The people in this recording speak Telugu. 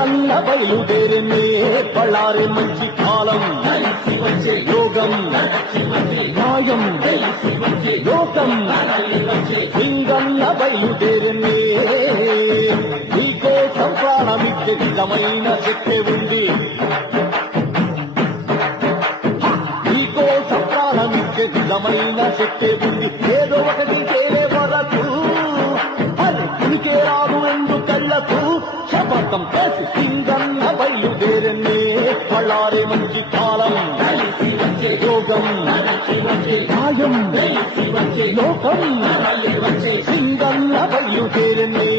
సింగన్న బయలుదేరనే పళ్ళారే మంచి కాలం యోగం న్యాయం లోకం సింగన్న బయలుదేరనే నీకోసం ప్రాణమిచ్చే నిజమైన శక్తి ఉంది నీకోసం ప్రాణమిచ్చే నిజమైన శక్తి ఉంది ఏదో ఒకటి చేరే వరకు అది ఉనికే రాదు ఎందుకళ్ళకు శపథం చేసి సింగన్న బయలుదేరనే పళ్ళారే మంచి కాలం యోగం న్యాయం లోకం సింగన్న బయలుదేరనే